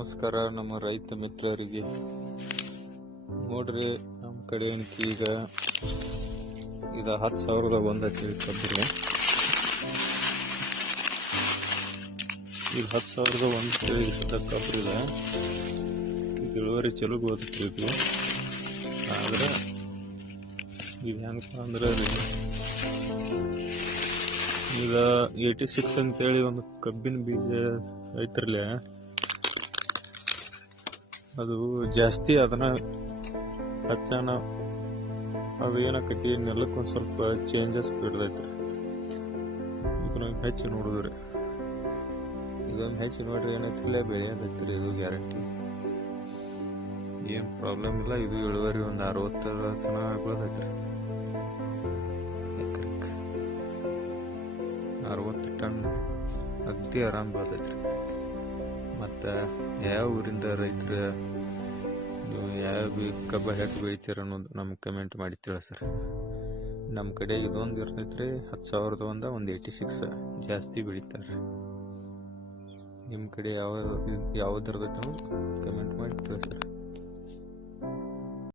ನಮಸ್ಕಾರ ನಮ್ಮ ರೈತ ಮಿತ್ರರಿಗೆ. ನೋಡ್ರಿ, ನಮ್ಮ ಕಡೆ ಈಗ ಇದು 10,000 ಬಂದೈತಿ ಕಬ್ಬು. ಈಗ 10,001 ಕಬ್ಬು ಇದೆ. ಈಗ ಇಳುವರಿ ಚಲೋ ಓದುತ್ತೆ ಇದು. ಆದರೆ ಈಗ ಹೆಂಗಪ್ಪ ಅಂದ್ರೆ ಈಗ 86 ಅಂತೇಳಿ ಒಂದು ಕಬ್ಬಿನ ಬೀಜ ಐತ್ರಲ್ಲ, ಅದು ಜಾಸ್ತಿ ಅದನ್ನ ಹಚ್ಚನ ಅದು ಏನಾಕತಿ ನೆಲಕ್ಕೊಂದು ಸ್ವಲ್ಪ ಚೇಂಜಸ್ ಬಿಡ್ದೈತಿ. ಇದನ್ನ ಹೆಚ್ಚು ನೋಡಿದ್ರಿ, ಇದೊಂದು ಹೆಚ್ಚು ನೋಡ್ರಿ ಏನೈತಿಲ್ಲ ಬೆಳೆಯದೈತ್ರಿ. ಇದು ಗ್ಯಾರಂಟಿ ಏನು ಪ್ರಾಬ್ಲಮ್ ಇಲ್ಲ. ಇದು ಇಳುವರಿ ಒಂದು 60 ತನಕ ಆಗ್ಬೋದೈತ್ರಿ. 60 ಟನ್ ಅಗ್ದಿ ಆರಾಮ್ ಬರ್ತೈತ್ರಿ. ಮತ್ತು ಯಾವ ಊರಿಂದ ರೈತರ ನೀವು ಯಾವ ಕಬ್ಬ ಹೆಚ್ಚು ಬೆಳಿತೀರ ಅನ್ನೋದು ನಮ್ಗೆ ಕಮೆಂಟ್ ಮಾಡಿ ತಿಳಿಸ್ರಿ. ನಮ್ಮ ಕಡೆ ಇದೊಂದು ಇರ್ತೈತ್ರಿ 10,001 ಒಂದು 86 ಜಾಸ್ತಿ ಬೆಳಿತಾರೆ. ನಿಮ್ಮ ಕಡೆ ಯಾವ್ದು ಇರ್ತೈತೆ ಅನ್ನೋದು ಕಮೆಂಟ್ ಮಾಡಿ ತಿಳಿಸ್ರಿ.